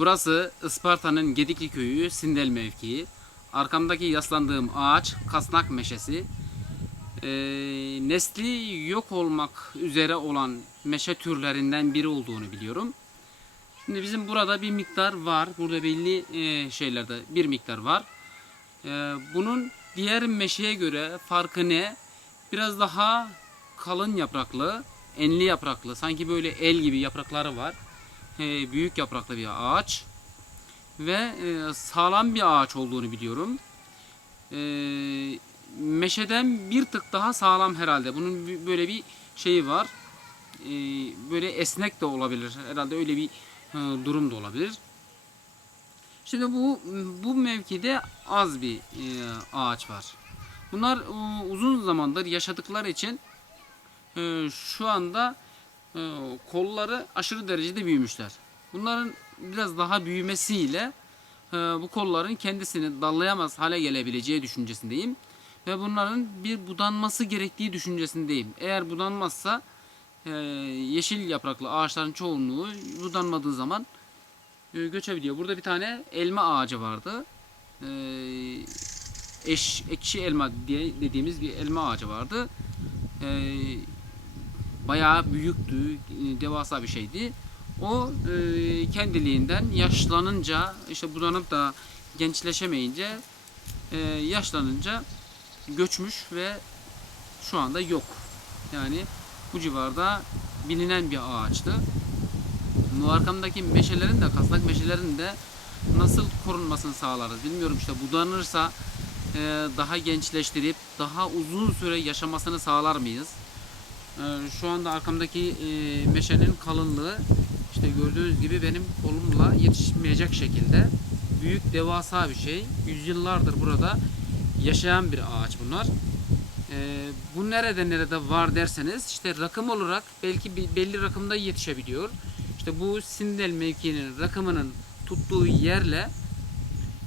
Burası Isparta'nın Gedikli köyü Sindel mevkii. Arkamdaki yaslandığım ağaç kasnak meşesi. Ee, nesli yok olmak üzere olan meşe türlerinden biri olduğunu biliyorum. Şimdi bizim burada bir miktar var. Burada belli e, şeylerde bir miktar var. Ee, bunun diğer meşeye göre farkı ne? Biraz daha kalın yapraklı, enli yapraklı, sanki böyle el gibi yaprakları var. Büyük yapraklı bir ağaç ve e, sağlam bir ağaç olduğunu biliyorum. Ee, meşeden bir tık daha sağlam herhalde. Bunun böyle bir şeyi var. Ee, böyle esnek de olabilir. Herhalde öyle bir e, durum da olabilir. Şimdi bu bu mevkide az bir e, ağaç var. Bunlar e, uzun zamandır yaşadıkları için e, şu anda e, kolları aşırı derecede büyümüşler. Bunların biraz daha büyümesiyle e, bu kolların kendisini dallayamaz hale gelebileceği düşüncesindeyim. Ve bunların bir budanması gerektiği düşüncesindeyim. Eğer budanmazsa e, yeşil yapraklı ağaçların çoğunluğu budanmadığı zaman e, göçebiliyor. Burada bir tane elma ağacı vardı. Eş, ekşi elma diye dediğimiz bir elma ağacı vardı. Bayağı büyüktü, e, devasa bir şeydi. O e, kendiliğinden yaşlanınca, işte budanıp da gençleşemeyince, e, yaşlanınca göçmüş ve şu anda yok. Yani bu civarda bilinen bir ağaçtı. Bu arkamdaki meşelerin de, kasnak meşelerin de nasıl korunmasını sağlarız bilmiyorum işte budanırsa daha gençleştirip daha uzun süre yaşamasını sağlar mıyız? E, şu anda arkamdaki e, meşenin kalınlığı işte gördüğünüz gibi benim kolumla yetişmeyecek şekilde büyük devasa bir şey. Yüzyıllardır burada yaşayan bir ağaç bunlar. E, bu nerede nerede var derseniz işte rakım olarak belki belli rakımda yetişebiliyor. İşte bu Sindel mevkiinin rakımının tuttuğu yerle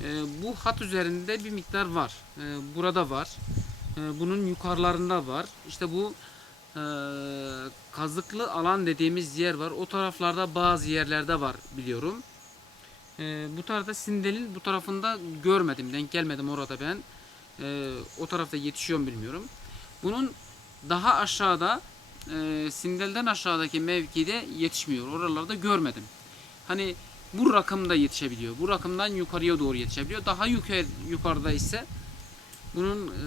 e, bu hat üzerinde bir miktar var. E, burada var. Bunun yukarılarında var. İşte bu e, kazıklı alan dediğimiz yer var. O taraflarda bazı yerlerde var biliyorum. E, bu tarafta Sindel'in bu tarafında görmedim. Denk gelmedim orada ben. E, o tarafta yetişiyor mu bilmiyorum. Bunun daha aşağıda e, Sindel'den aşağıdaki mevkide yetişmiyor. Oralarda görmedim. Hani bu rakımda yetişebiliyor. Bu rakımdan yukarıya doğru yetişebiliyor. Daha yukarı, yukarıda ise bunun e,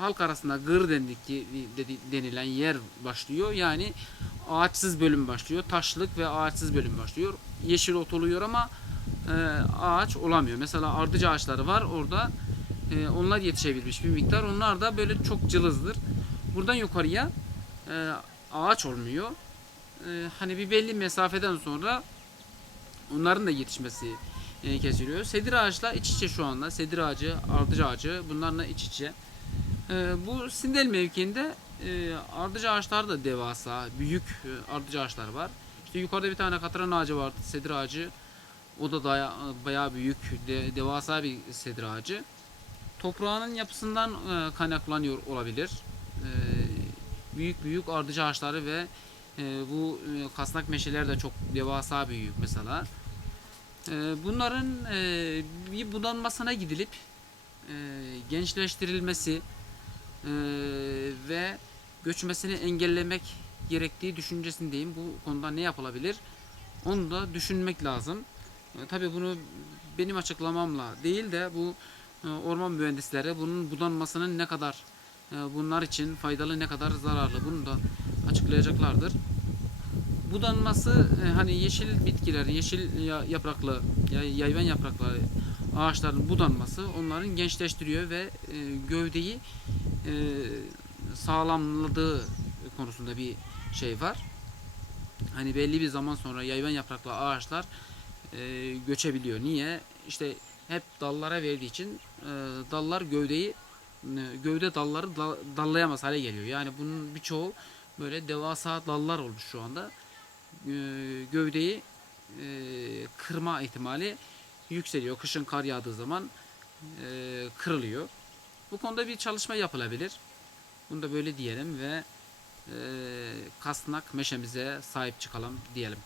halk arasında gır dendik ki- dedi- denilen yer başlıyor. Yani ağaçsız bölüm başlıyor. Taşlık ve ağaçsız bölüm başlıyor. Yeşil ot oluyor ama e, ağaç olamıyor. Mesela ardıç ağaçları var orada. E, onlar yetişebilmiş bir miktar. Onlar da böyle çok cılızdır. Buradan yukarıya e, ağaç olmuyor. E, hani bir belli mesafeden sonra onların da yetişmesi e, kesiliyor. Sedir ağaçla iç içe şu anda. Sedir ağacı, ardıç ağacı bunlarla iç içe. E, bu Sindel mevkiinde e, ardıç ağaçlar da devasa, büyük e, ardıç ağaçlar var. İşte yukarıda bir tane katran ağacı vardı, sedir ağacı. O da daya, bayağı büyük, de, devasa bir sedir ağacı. Toprağının yapısından e, kaynaklanıyor olabilir. E, büyük büyük ardıç ağaçları ve e, bu e, kasnak meşeler de çok devasa büyük mesela. E, bunların e, bir budanmasına gidilip e, gençleştirilmesi e, ve göçmesini engellemek gerektiği düşüncesindeyim. Bu konuda ne yapılabilir? Onu da düşünmek lazım. E, tabii bunu benim açıklamamla değil de bu e, orman mühendisleri bunun budanmasının ne kadar e, bunlar için faydalı ne kadar zararlı bunu da açıklayacaklardır. Budanması e, hani yeşil bitkiler, yeşil ya- yapraklı, ya- yayvan yapraklı ağaçların budanması onların gençleştiriyor ve gövdeyi e, sağlamladığı konusunda bir şey var. Hani belli bir zaman sonra yayvan yapraklı ağaçlar e, göçebiliyor. Niye? İşte hep dallara verdiği için e, dallar gövdeyi e, gövde dalları dal- dallayamaz hale geliyor. Yani bunun birçoğu böyle devasa dallar olmuş şu anda. E, gövdeyi e, kırma ihtimali yükseliyor. Kışın kar yağdığı zaman e, kırılıyor. Bu konuda bir çalışma yapılabilir. Bunu da böyle diyelim ve e, kasnak meşemize sahip çıkalım diyelim.